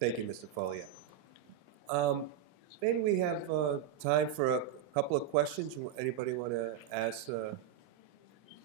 Thank you, Mr. Foglia. Maybe we have time for a couple of questions. Anybody want to ask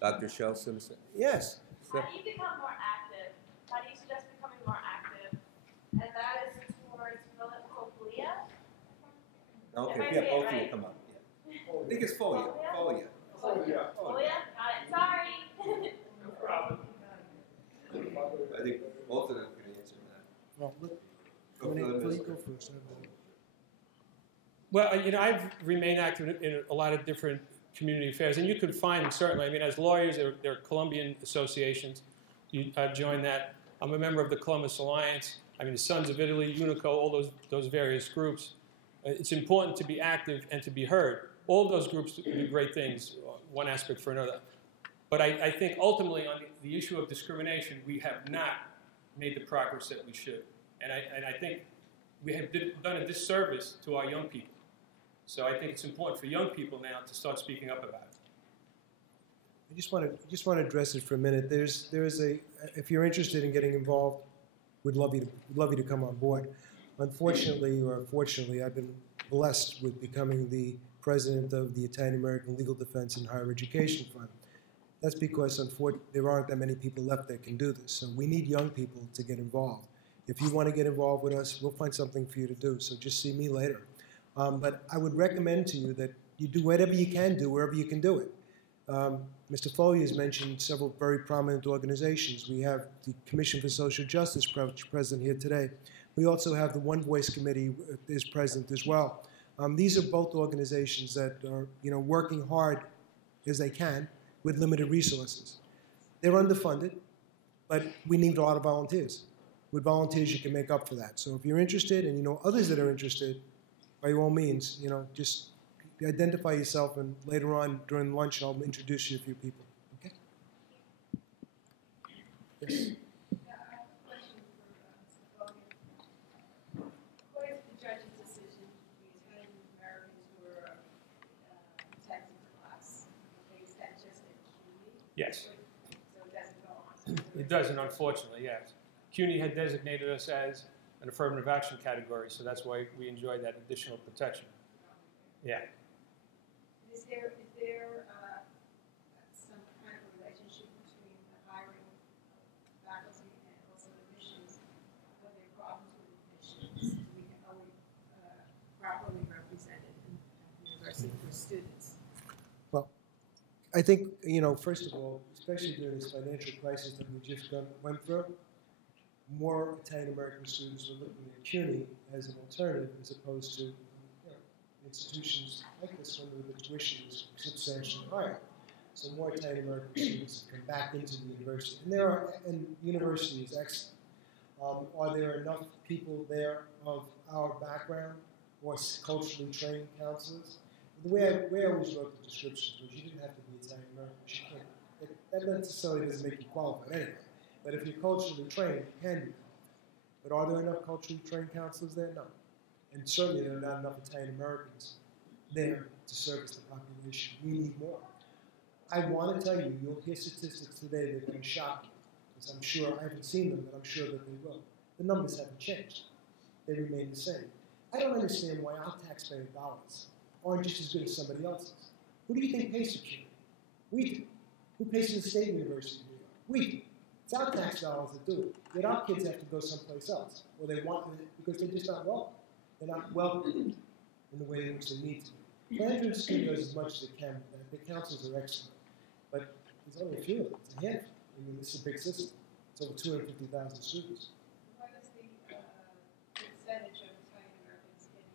Dr. SCELSA? Yes. How do you become more active? How do you suggest becoming more active? And that is towards FOGLIA? Okay, yeah, both of you come up. Yeah. I think it's Foglia. Foglia. Foglia? Got it. Sorry. No problem. I think both of them can answer that. Well, go first. Well, you know, I've remained active in a lot of different community affairs, and you could find them certainly. I mean, as lawyers, there are Colombian associations. I've joined that. I'm a member of the Columbus Alliance. I mean, the Sons of Italy, UNICO, all those various groups. It's important to be active and to be heard. All those groups do great things, one aspect for another. But I think ultimately on the issue of discrimination, we have not made the progress that we should. And I think we have done a disservice to our young people. So I think it's important for young people now to start speaking up about it. I just want to address it for a minute. If you're interested in getting involved, we'd love you to come on board. Unfortunately or fortunately, I've been blessed with becoming the president of the Italian American Legal Defense and Higher Education Fund. That's because there aren't that many people left that can do this. So we need young people to get involved. If you want to get involved with us, we'll find something for you to do. So just see me later. But I would recommend to you that you do whatever you can do, wherever you can do it. Mr. Foglia has mentioned several very prominent organizations. We have the Commission for Social Justice present here today. We also have the One Voice Committee is present as well. These are both organizations that are working hard as they can with limited resources. They're underfunded, but we need a lot of volunteers. With volunteers, you can make up for that. So if you're interested and you know others that are interested, by all means, just identify yourself, and later on during lunch, I'll introduce you to a few people. Okay? Yes. According to the judge's decision, the Italian Americans who were attending the class, is that just a CUNY? Yes. So it doesn't go on? It doesn't, unfortunately, yes. CUNY had designated us as an affirmative action category, so that's why we enjoy that additional protection. Yeah. Is there some kind of relationship between the hiring of faculty and also admissions? Are there problems with admissions? Are we properly represented in the university for students? Well, I think, first of all, especially during this financial crisis that we just went through, more Italian American students are looking at CUNY as an alternative as opposed to institutions like this one where the tuition is substantially higher. So more Italian American students come back into the university. And the university is excellent. Are there enough people there of our background or culturally trained counselors? The way I always wrote the descriptions was you didn't have to be Italian American. That necessarily doesn't make you qualified anyway. But if you're culturally trained, you can be. But are there enough culturally trained counselors there? No. And certainly there are not enough Italian Americans there to service the population. We need more. I want to tell you, you'll hear statistics today that are going to shock you. Because I'm sure, I haven't seen them, but I'm sure that they will. The numbers haven't changed. They remain the same. I don't understand why our taxpayer dollars aren't just as good as somebody else's. Who do you think pays for CUNY? We do. Who pays for the State University of New York? We do. It's our tax dollars that do it. Yet our kids have to go someplace else, or they want it because they're just not welcome. They're not welcome in the way in which they need to be. Blandford School does as much as it can. The counselors are excellent, but there's only a few of them. It's a handful. I mean, this is a big system. It's over 250,000 students. What is the percentage of Italian Americans in the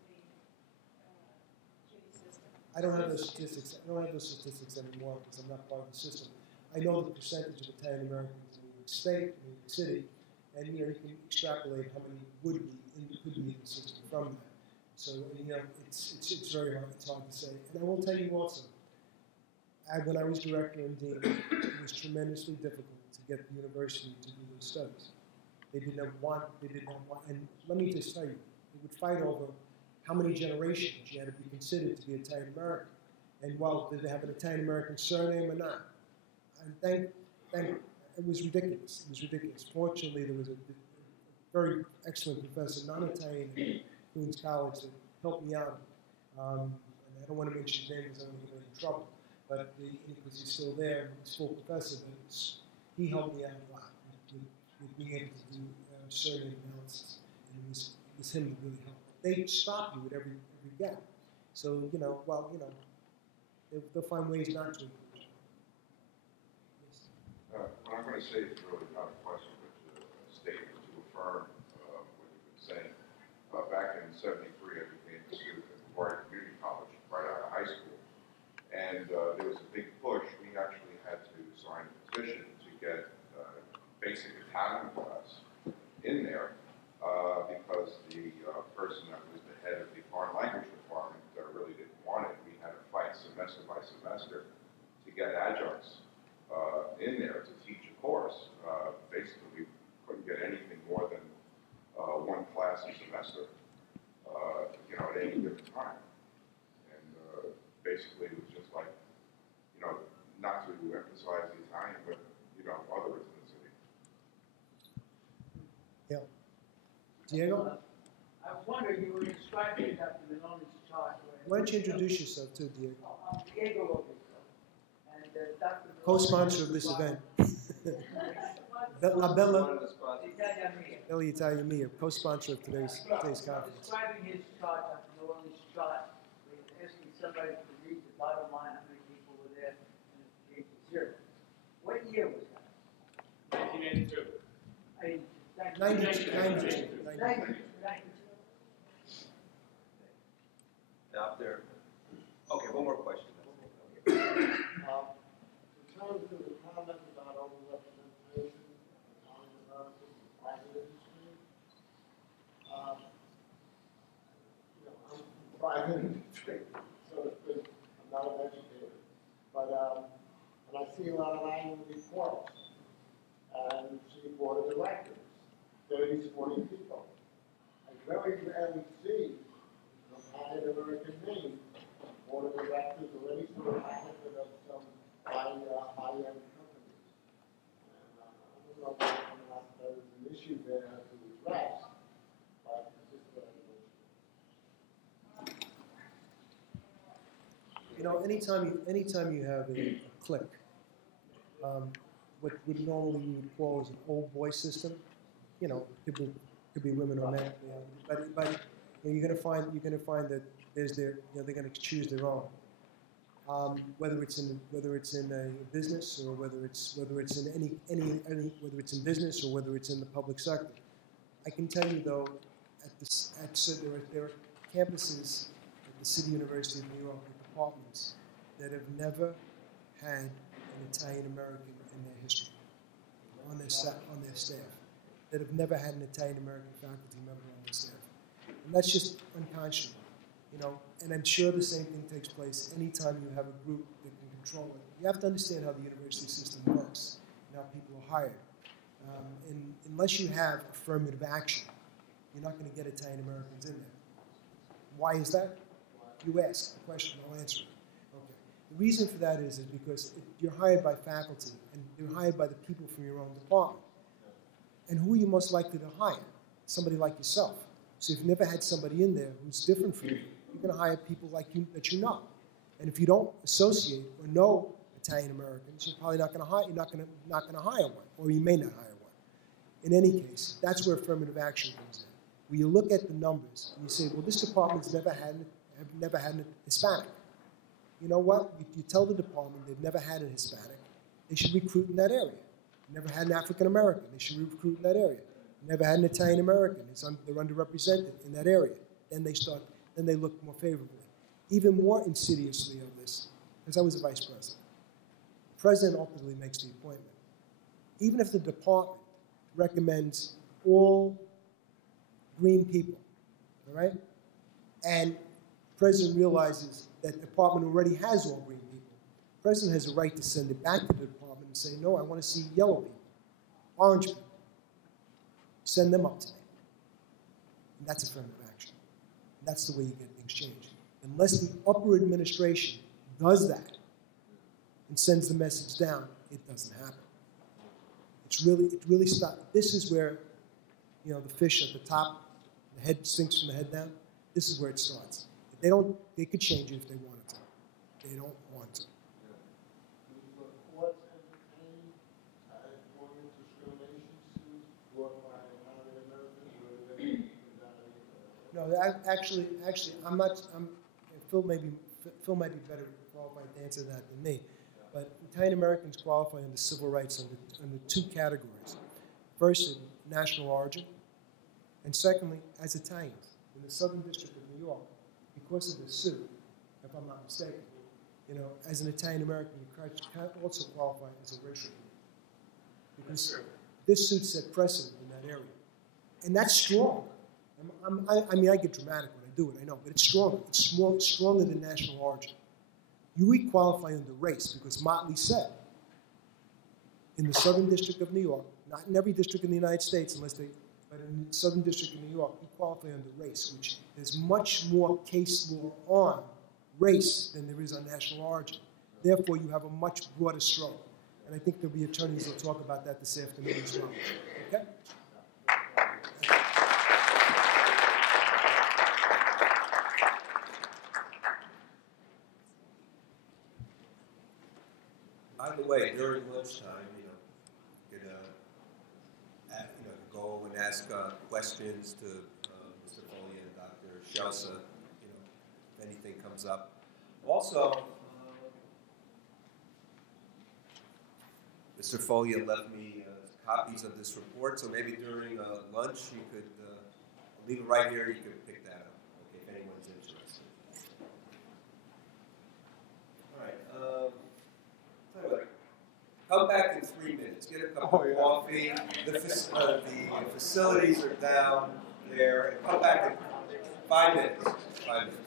CUNY system? I don't have those statistics. I don't have those statistics anymore because I'm not part of the system. I know the percentage of Italian Americans in New York State, New York City, and you can extrapolate how many could be in the system from that. So it's very hard. It's hard to say. And I will tell you also, when I was director and dean, it was tremendously difficult to get the university to do those studies. They did not want. And let me just tell you, they would fight over how many generations you had to be considered to be Italian American, and did they have an Italian American surname or not? And it was ridiculous. It was ridiculous. Fortunately, there was a very excellent professor, non-Italian at Queens College, that helped me out. And I don't want to mention his name because I don't want to get in trouble, but because he's still there, he's full professor, but he helped me out a lot with being able to do survey analysis. And it was him that really helped. They stop you at every gap. So, you know, well, you know, they'll find ways not to. Yes. What I'm going to say is really not a question, but a statement to affirm what you've been saying. Back in '73, I became a student at Warwick Community College right out of high school. And there was a big push. We actually had to sign a petition to get basic Italian class in there because the person that was the head of the foreign language department really didn't want it. We had to fight semester by semester to get adjuncts in there to teach a course. Basically, we couldn't get anything more than one class a semester, you know, at any given time. And basically, it was just like, you know, not to emphasize the Italian, but, you know, other ethnicity. Yeah. Diego? I was wondering, you were describing Dr. Meloni's chart. Why don't you introduce yourself too, Diego? I'm Diego Lopez, and Dr. Co-sponsor of this event. La Bella Italia Mia, co-sponsor of today's conference. Describing his chart, Dr. Meloni's chart, where he's asking somebody to read the bottom line, how many people were there, and it came to 0. What year was that? 1982. 92. Doctor. Okay, one more question. In terms of the comment about overrepresentation on the American private industry, you know, I'm from private industry, so to speak. I'm not an educator, but and I see a lot of annual reports, and see board of directors, 30, 40 people. I very rarely see an American name, board of directors, or any sort of management of some high-end companies. And I don't know whether or not there is an issue there to address, but it's just what I mentioned. You know, anytime you have a clique, what normally we would call as an old boy system, you know, could be women or men, you know, but you know, you're going to find that there's you know, they're going to choose their own. Whether it's in a business or whether it's in whether it's in business or whether it's in the public sector. I can tell you though, there are campuses at the City University of New York, departments that have never had an Italian American in their history on their staff, that have never had an Italian American faculty member on their staff, and that's just unconscionable. You know, and I'm sure the same thing takes place anytime you have a group that can control it. You have to understand how the university system works and how people are hired. And unless you have affirmative action, you're not going to get Italian Americans in there. Why is that? You ask the question, I'll answer it. Okay. The reason for that is because you're hired by faculty, and you're hired by the people from your own department. And who are you most likely to hire? Somebody like yourself. So if you've never had somebody in there who's different from you, you're going to hire people like you that you know. And if you don't associate or know Italian Americans, you're probably not going to hire. You're not going to hire one, or you may not hire one. In any case, that's where affirmative action comes in. Where you look at the numbers and you say, well, this department's never had a Hispanic. You know what? You tell the department they've never had a Hispanic. They should recruit in that area. Never had an African American. They should recruit in that area. Never had an Italian American. They're underrepresented in that area. Then they look more favorably. Even more insidiously of this, because I was a vice president. The president ultimately makes the appointment. Even if the department recommends all green people, all right? And the president realizes that the department already has all green people. The president has a right to send it back to the department and say, no, I want to see yellow people, orange people. Send them up to me. And that's affirmative action. And that's the way you get things changed. Unless the upper administration does that and sends the message down, it doesn't happen. It really stopped. This is where you know, the fish at the top, the head sinks from the head down. This is where it starts. They could change it if they wanted to. They don't want to. The courts entertain employment discrimination suits brought by Italian Americans, or they without any? No, actually, I'm not. Phil might be better qualified to answer that than me. But Italian Americans qualify under civil rights under two categories. First, in national origin, and secondly, as Italians. In the Southern District of New York, because of the suit, if I'm not mistaken, you know, as an Italian American, you can also qualify as a racial group. Because this suit set precedent in that area. And that's strong. I mean, I get dramatic when I do it, I know, but it's strong. It's stronger than national origin. You qualify under race because Motley said in the Southern District of New York, not in every district in the United States, but in the Southern District of New York, you qualify under race, which there's much more case law on race than there is on national origin. Therefore, you have a much broader stroke. And I think there'll be attorneys that will talk about that this afternoon as well. Okay? By the way, during lunchtime, you know, go and ask questions to Mr. Foglia and Dr. SCELSA, if anything comes up. Also, Mr. Foglia left me copies of this report, so maybe during lunch you could leave it right here. You could pick that up, okay, if anyone's interested. All right. Come back in 3 minutes. Get a cup of coffee. The facilities are down there. And come back in 5 minutes. 5 minutes.